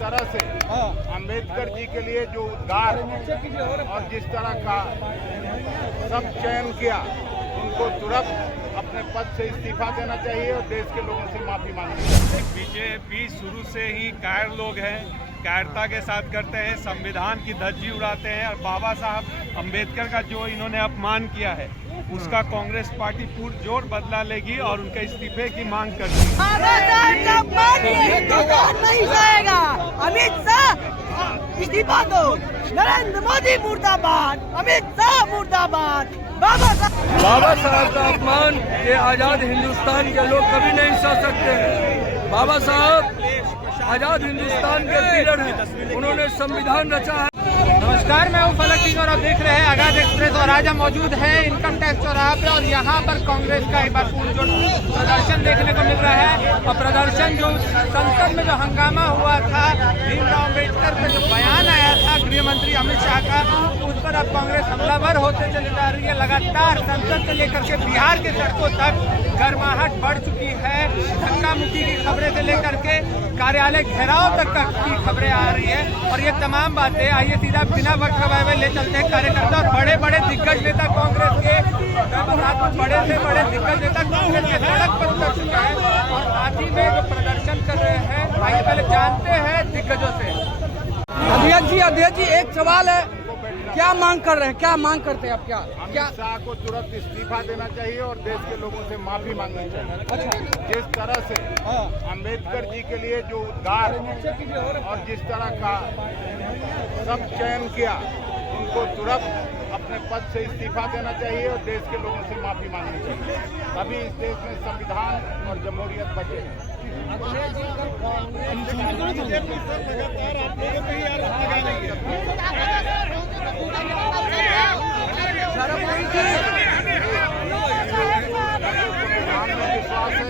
तरह से अंबेडकर जी के लिए जो उद्गार और जिस तरह का सब चयन किया, उनको तुरंत अपने पद से इस्तीफा देना चाहिए और देश के लोगों से माफी मांगनी चाहिए। बीजेपी शुरू से ही कायर लोग हैं, कायरता के साथ करते हैं, संविधान की धज्जी उड़ाते हैं और बाबा साहब अंबेडकर का जो इन्होंने अपमान किया है उसका कांग्रेस पार्टी पुरजोर बदला लेगी और उनके इस्तीफे की मांग करती है। नहीं जाएगा। अमित शाह इस्तीफा दो। नरेंद्र मोदी मुर्दाबाद। अमित शाह मुर्दाबाद। बाबा साहब का अपमान ये आजाद हिंदुस्तान के लोग कभी नहीं सह सकते हैं। बाबा साहब आजाद हिंदुस्तान के लीडर हैं, उन्होंने संविधान रचा है। नमस्कार, मैं हूं फलक सिंह और आप देख रहे हैं आजाद एक्सप्रेस और आज हम मौजूद हैं इनकम टैक्स चौराहा पे और यहाँ पर कांग्रेस का एक बार जो प्रदर्शन देखने को मिल रहा है और प्रदर्शन जो संसद में जो हंगामा हुआ था भीमराव अम्बेडकर पे जो बयान आया था गृह मंत्री अमित शाह का, उस पर अब कांग्रेस हमलावर होते चली जा रही है। लगातार संसद से लेकर के बिहार के सड़कों तक गर्माहट बढ़ चुकी है। धक्का मुक्की की खबरें से लेकर के कार्यालय घेराव तक की खबरें आ रही है और ये तमाम बातें आइए सीधा बिना वक्त गवाए ले चलते हैं। कार्यकर्ता और बड़े बड़े दिग्गज नेता कांग्रेस के बड़े से बड़े दिग्गज नेता कांग्रेस के सड़क पर उतर चुका है और साथ ही में जो प्रदर्शन कर रहे हैं आइए पहले जानते हैं दिग्गजों से। अध्यक्ष जी एक सवाल है, क्या मांग कर रहे हैं, क्या मांग करते हैं आप? क्या अमित शाह को तुरंत इस्तीफा देना चाहिए और देश के लोगों से माफी मांगनी चाहिए। जिस तरह से अंबेडकर जी के लिए जो उद्गार और जिस तरह का सब चयन किया, उनको तुरंत अपने पद से इस्तीफा देना चाहिए और देश के लोगों से माफी मांगनी चाहिए। तभी इस देश में संविधान और जमहूरियत बचे। विश्वास है,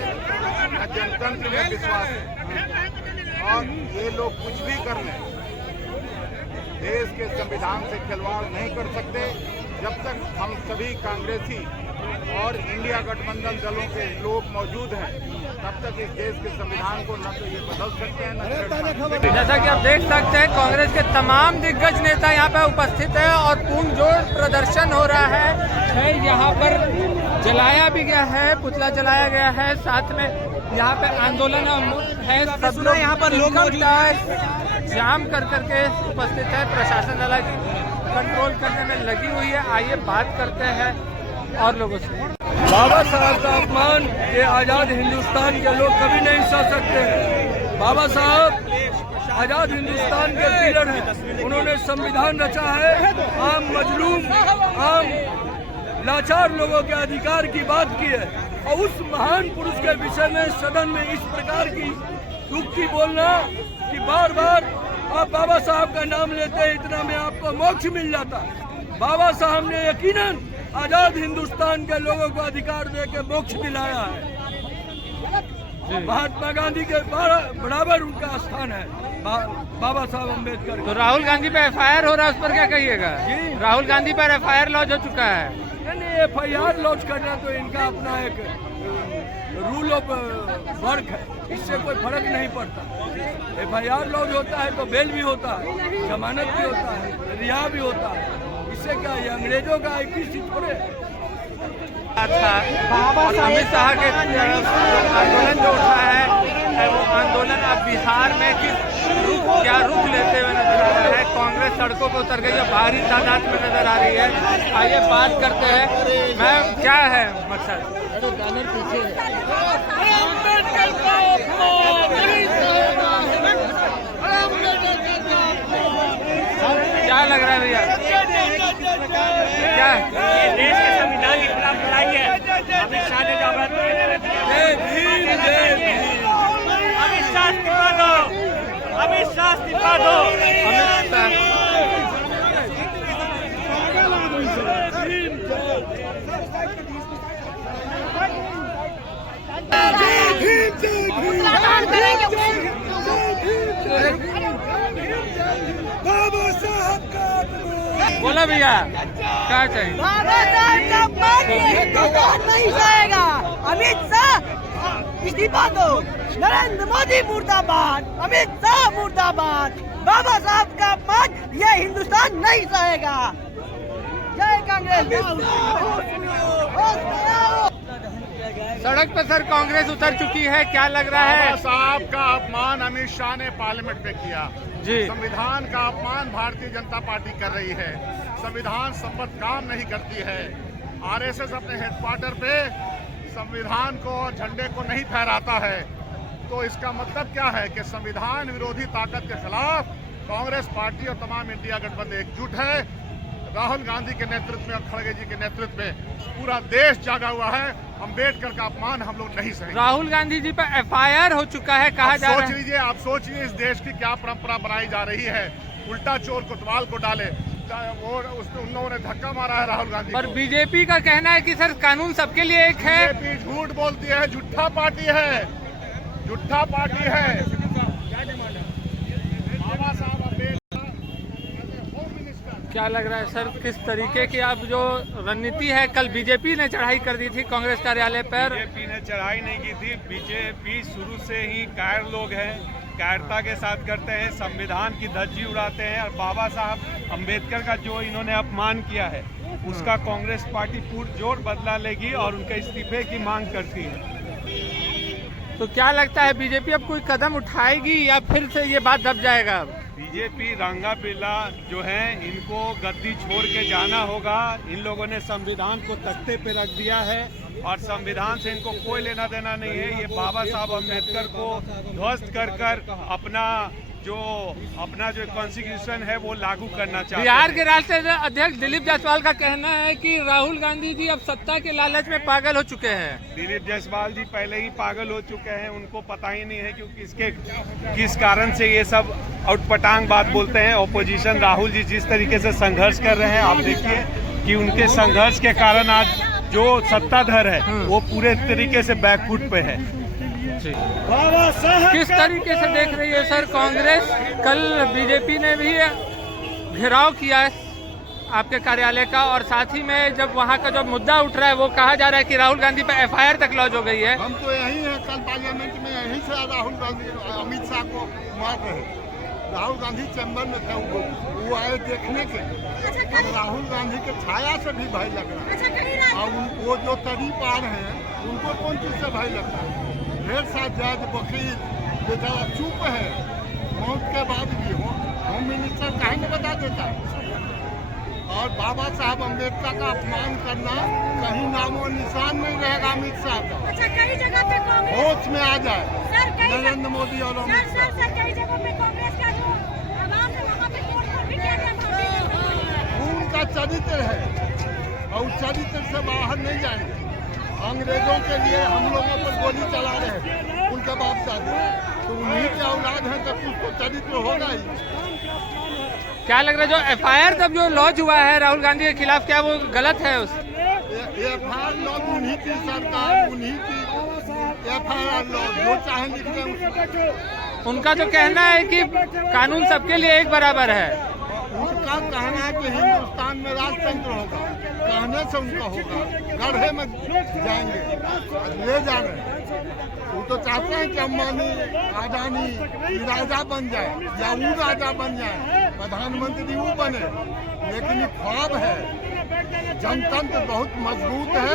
जनतंत्र में विश्वास है और ये लोग कुछ भी कर लें, देश के संविधान से खिलवाड़ नहीं कर सकते। जब तक हम सभी कांग्रेसी और इंडिया गठबंधन दलों के लोग मौजूद हैं, तब तक इस देश के संविधान को न तो ये बदल सकते हैं न। जैसा कि आप देख सकते हैं कांग्रेस के तमाम दिग्गज नेता यहाँ पे उपस्थित है और पुरजोर प्रदर्शन हो रहा है। यहाँ पर जलाया भी गया है, पुतला जलाया गया है, साथ में यहाँ पे आंदोलन है। सब लोग यहाँ पर लोग जाम कर करके उपस्थित है। प्रशासन हालांकि कंट्रोल करने में लगी हुई है। आइए बात करते हैं और लोगों से। बाबा साहब का अपमान ये आजाद हिंदुस्तान के लोग कभी नहीं सह सकते हैं। बाबा साहब आजाद हिंदुस्तान के लीडर हैं, उन्होंने संविधान रचा है। आम मजलूम, आम लाचार लोगों के अधिकार की बात की है और उस महान पुरुष के विषय में सदन में इस प्रकार की युक्ति बोलना कि बार बार आप बाबा साहब का नाम लेते हैं, इतना में आपको मोक्ष मिल जाता। बाबा साहब ने यकीनन आजाद हिंदुस्तान के लोगों को अधिकार दे के मोक्ष दिलाया है। महात्मा गांधी के बराबर उनका स्थान है बाबा साहब अम्बेडकर। तो राहुल गांधी पे FIR हो रहा है, उस पर क्या कहिएगा? राहुल गांधी पर FIR लॉन्च हो चुका है। नहीं, FIR लॉन्च करना तो इनका अपना एक रूल ऑफ वर्क है, इससे कोई फर्क नहीं पड़ता। FIR लॉन्च होता है तो बेल भी होता है, जमानत भी होता है, रिहा भी होता है। इससे क्या ये अंग्रेजों का एक ही चीज थोड़े। अच्छा, अमित शाह के आंदोलन जो उठा है वो आंदोलन अब बिहार में क्या रुख लेते हुए नजर आ रहा है। कांग्रेस सड़कों पर उतर गई है, भारी तादाद में नजर आ रही है। आइए बात करते हैं। मैम क्या है मकसद? क्या लग रहा है भैया? क्या ये देश के संविधान के खिलाफ लड़ाई है? अमित शाह ने जवाब अमित शाह इस्तीफा दो, अमित शाह इस्तीफा दो। अमित शाह बोला भैया क्या चाहिए? बाबा साहब का नहीं जाएगा। अमित शाह इस्तीफा दो। नरेंद्र मोदी मुर्दाबाद, अमित शाह मुर्दाबाद। बाबा साहब का अपमान ये हिंदुस्तान नहीं सहेगा। जय कांग्रेस। सड़क पर सर कांग्रेस उतर चुकी है, क्या लग रहा है? बाबा साहब का अपमान अमित शाह ने पार्लियामेंट में किया जी। संविधान का अपमान भारतीय जनता पार्टी कर रही है। संविधान सम्मत काम नहीं करती है। आरएसएस अपने हेडक्वार्टर पे संविधान को और झंडे को नहीं फहराता है। तो इसका मतलब क्या है कि संविधान विरोधी ताकत के खिलाफ कांग्रेस पार्टी और तमाम इंडिया गठबंधन एकजुट है। राहुल गांधी के नेतृत्व में और खड़गे जी के नेतृत्व में पूरा देश जागा हुआ है। अम्बेडकर का अपमान हम लोग नहीं सहेंगे। राहुल गांधी जी पर एफआईआर हो चुका है, कहा जा रहा है। आप सोच लीजिए इस देश की क्या परंपरा बनाई जा रही है। उल्टा चोर कोतवाल को डाले, वो उन लोगों ने धक्का मारा है राहुल गांधी पर को। बीजेपी का कहना है कि सर कानून सबके लिए एक है। बीजेपी झूठ बोलती है, झूठा पार्टी है, झूठा पार्टी है। बाबा साहब अम्बेडकर होम मिनिस्टर। क्या लग रहा है सर, किस तरीके की अब जो रणनीति है? कल बीजेपी ने चढ़ाई कर दी थी कांग्रेस कार्यालय पर। बीजेपी ने चढ़ाई नहीं की थी। बीजेपी शुरू से ही कायर लोग हैं, कायरता के साथ करते हैं, संविधान की धज्जी उड़ाते हैं और बाबा साहब अम्बेडकर का जो इन्होंने अपमान किया है उसका कांग्रेस पार्टी पुरजोर बदला लेगी और उनके इस्तीफे की मांग करती है। तो क्या लगता है बीजेपी अब कोई कदम उठाएगी या फिर से ये बात दब जाएगा? अब बीजेपी रंगा पिला जो है, इनको गद्दी छोड़ के जाना होगा। इन लोगों ने संविधान को तख्ते पे रख दिया है और संविधान से इनको कोई लेना देना नहीं है। ये बाबा साहब अम्बेडकर को ध्वस्त कर कर अपना जो कॉन्स्टिट्यूशन है वो लागू करना चाहते हैं। बिहार के राष्ट्रीय अध्यक्ष दिलीप जायसवाल का कहना है कि राहुल गांधी जी अब सत्ता के लालच में पागल हो चुके हैं। दिलीप जायसवाल जी पहले ही पागल हो चुके हैं, उनको पता ही नहीं है कि किस कारण से ये सब आउटपटांग बात बोलते हैं। ऑपोजिशन राहुल जी जिस तरीके से संघर्ष कर रहे हैं, आप देखिए कि उनके संघर्ष के कारण आज जो सत्ताधर है वो पूरे तरीके से बैकफुट पे है। किस तरीके से देख रही है सर कांग्रेस? कल बीजेपी ने भी घेराव किया है आपके कार्यालय का और साथ ही में जब वहां का जो मुद्दा उठ रहा है वो कहा जा रहा है कि राहुल गांधी पर एफआईआर तक लॉन्च हो गई है। हम तो यही है, कल पार्लियामेंट में यहीं से राहुल गांधी अमित शाह को मार रहे। राहुल गांधी चैम्बर में थे, वो आए देखने के। अब राहुल गांधी के छाया से भी भय लग रहा है और वो जो तरी पार हैं उनको कौन चीज से भय लगता है? ढेर सा जज वकील बेचारा चुप है, मौत के बाद भी होम मिनिस्टर कहीं नहीं बता देता है। और बाबा साहब अम्बेडकर का अपमान करना कहीं नामो निशान नहीं रहेगा अमित शाह का। अच्छा, कई जगह पे कांग्रेस होश में आ जाए नरेंद्र मोदी और अमित शाह। सर कई जगह पे कांग्रेस का जो आवाज है वहाँ पे तोड़ फोड़ भी किया गया। उनका चरित्र है और चरित्र से बाहर नहीं जाएंगे। अंग्रेजों के लिए हम लोगों पर गोली चला रहे हैं उनके बाप दादा, तो उन्हीं के औलाद हैं तो कुछ तो चरित्र होगा ही। क्या लग रहा है जो एफआईआर तब जो लॉन्च हुआ है राहुल गांधी के खिलाफ, क्या वो गलत है? उस एफआईआर लॉन्च उन्हीं की सरकार, उन्हीं की एफआईआर लॉन्च जो चाहे लिख दें। उनका तो कहना है कि कानून सबके लिए एक बराबर है। उनका कहना है कि हिंदुस्तान में राजतंत्र होगा, कहने से उनका होगा। गढ़े में जाएंगे, ले जा रहे हैं। वो तो चाहते हैं कि अम्बानी अडानी राजा बन जाए या वो राजा बन जाए, प्रधानमंत्री वो बने, लेकिन ये ख्वाब है। जनतंत्र बहुत मजबूत है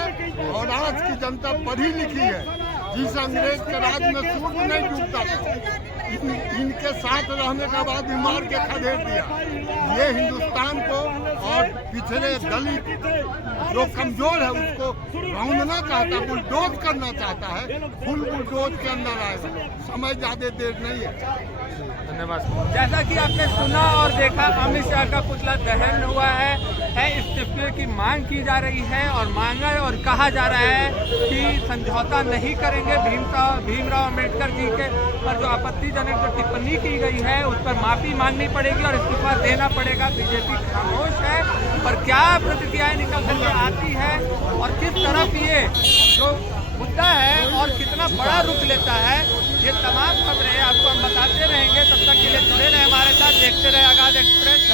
और आज की जनता पढ़ी लिखी है। जिस अंग्रेज के राज में सूर्य नहीं डूबता था, इनके साथ रहने के बाद भी मार के खदेड़ दिया। ये हिंदुस्तान को और पिछड़े दलित जो कमजोर है उसको रौंदना चाहता है, बुलडोज करना चाहता है। फुल बुलडोज के अंदर आएगा, समय ज्यादा देर नहीं है। धन्यवाद। जैसा कि आपने सुना और देखा, अमित शाह का पुतला दहन हुआ है इस्तीफे की मांग की जा रही है और मांगा और कहा जा रहा है कि समझौता नहीं करेंगे। भीमराव अम्बेडकर जी के पर जो आपत्तिजनक जो टिप्पणी की गई है उस पर माफी मांगनी पड़ेगी और इस्तीफा देना पड़ेगा। बीजेपी खामोश है, पर क्या प्रतिक्रियाएं निकल करके आती है और किस तरफ ये जो मुद्दा है और कितना बड़ा रुख लेता है, ये तमाम खबरें आपको हम बताते रहेंगे। तब तक के लिए जुड़े रहे हमारे साथ, देखते रहे आगाज एक्सप्रेस।